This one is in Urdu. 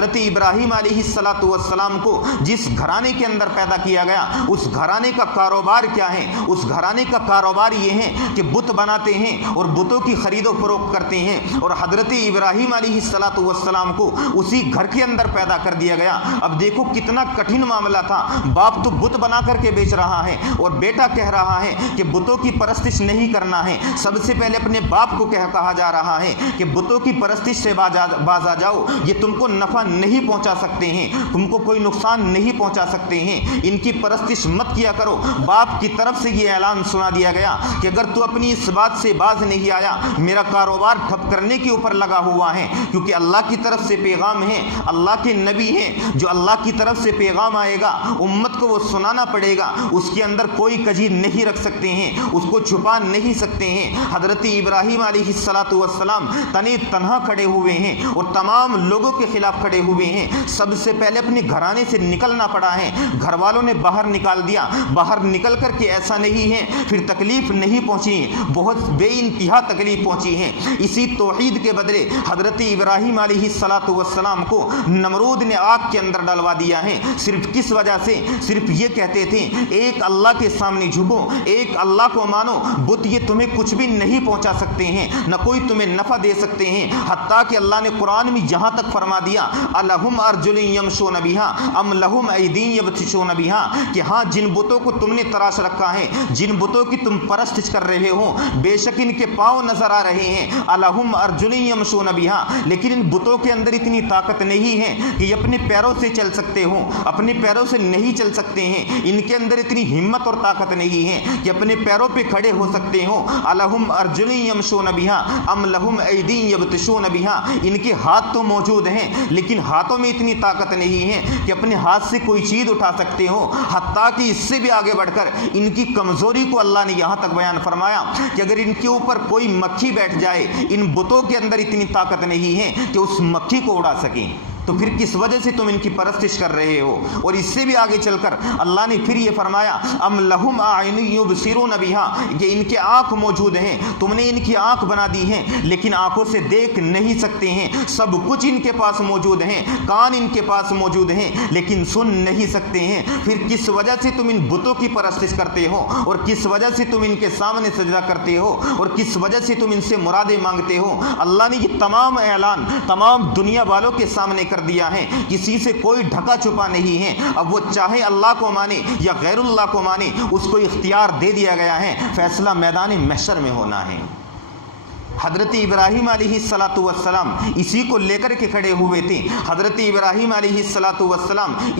حضرت ابراہیم علیہ السلام کو جس گھرانے کے اندر پیدا کیا گیا اس گھرانے کا کاروبار کیا ہے؟ اس گھرانے کا کاروبار یہ ہے کہ بت بناتے ہیں اور بتوں کی خرید و فروخت کرتے ہیں، اور حضرت ابراہیم علیہ السلام کو اسی گھر کے اندر پیدا کر دیا گیا۔ اب دیکھو کتنا کٹھن معاملہ تھا، باپ تو بت بنا کر کے بیچ رہا ہے اور بیٹا کہہ رہا ہے کہ بتوں کی پرستش نہیں کرنا ہے۔ سب سے پہلے اپنے باپ کو کہا جا رہا ہے کہ بتوں کی پرستش سے باز آ جاؤ، یہ تم کو نفع نہیں پہنچا سکتے ہیں، تم کو کوئی نقصان نہیں پہنچا سکتے ہیں، ان کی پرستش مت کیا کرو۔ باپ کی طرف سے یہ اعلان سنا دیا گیا کہ اگر تو اپنی اس بات سے باز نہیں آیا، میرا کاروبار ٹھپ کرنے کے اوپر لگا ہوا ہے، کیونکہ اللہ کی طرف سے پیغام ہے، اللہ کے نبی ہیں، جو اللہ کی طرف سے پیغام آئے گا امت کو وہ سنانا پڑے گا، اس کے اندر کوئی کجی نہیں رکھ سکتے ہیں، اس کو چھپا نہیں سکتے ہیں۔ حضرت ابراہیم علیہ السلام تنی تنہا کھڑے ہوئے ہیں اور تمام لوگوں کے خلاف کھڑے ہوئے ہیں۔ سب سے پہلے اپنے گھرانے سے نکلنا پڑا ہے، گھر والوں نے باہر نکال دیا، باہر نکل کر کے ایسا نہیں ہے پھر تکلیف نہیں پہنچی، بہت بے انتہا تکلیف پہنچی ہے۔ اسی توحید کے بدلے حضرت ابراہیم علیہ السلام کو نمرود نے آگ کے اندر ڈلوا دیا ہے، صرف کس وجہ سے؟ صرف یہ کہتے تھے ایک اللہ کے سامنے جھکو، ایک اللہ کو مانو، بت یہ تمہیں کچھ بھی نہیں پہنچا سکتے ہیں، نہ کوئی تمہیں نفع دے سکتے ہیں۔ حتیٰ کہ اللہ نے قرآن میں جہاں تک فرما دیا الہم ارجل یمشون بہا ام لہم ایدی یبطشون بہا، کہ ہاں جن بتوں کو تم نے تراش رکھا ہے، جن بتوں کی تم پرستش کر رہے ہو، بے شک ان کے پاؤں نظر آ رہے ہیں، الہم ارجل یمشون بہا، لیکن ان بتوں کے اندر اتنی طاقت نہیں ہے کہ یہ اپنے پیروں سے چل سکتے ہو، اپنے پیروں سے نہیں چل سکتے ہیں، ان کے اندر اتنی ہمت اور طاقت نہیں ہے کہ اپنے پیروں پہ کھڑے ہو سکتے ہو۔ الہم ارجل یمشون بہا ام لہم ایدی یبطشون بہا، ان کے ہاتھ تو موجود ہیں لیکن ہاتھوں میں اتنی طاقت نہیں ہے کہ اپنے ہاتھ سے کوئی چیز اٹھا سکتے ہو۔ حتیٰ کہ اس سے بھی آگے بڑھ کر ان کی کمزوری کو اللہ نے یہاں تک بیان فرمایا کہ اگر ان کے اوپر کوئی مکھی بیٹھ جائے، ان بتوں کے اندر اتنی طاقت نہیں ہے کہ اس مکھی کو اڑا سکیں، تو پھر کس وجہ سے تم ان کی پرستش کر رہے ہو؟ اور اس سے بھی آگے چل کر اللہ نے پھر یہ فرمایا ام لہم اعین یبصرون بہا، کہ ان کے آنکھ موجود ہیں، تم نے ان کی آنکھ بنا دی ہیں لیکن آنکھوں سے دیکھ نہیں سکتے ہیں، سب کچھ ان کے پاس موجود ہیں، کان ان کے پاس موجود ہیں لیکن سن نہیں سکتے ہیں، پھر کس وجہ سے تم ان بتوں کی پرستش کرتے ہو اور کس وجہ سے تم ان کے سامنے سجدہ کرتے ہو اور کس وجہ سے تم ان سے مرادیں مانگتے ہو؟ اللہ نے یہ تمام اعلان تمام دنیا والوں کے سامنے کر دیا ہے، کسی سے کوئی ڈھکا چھپا نہیں ہے۔ اب وہ چاہے اللہ کو مانے یا غیر اللہ کو مانے، اس کو اختیار دے دیا گیا ہے، فیصلہ میدان محشر میں ہونا ہے۔ حضرت ابراہیم علیہ السلام اسی کو لے کر کے کھڑے ہوئے تھے۔ حضرت ابراہیم علیہ السلام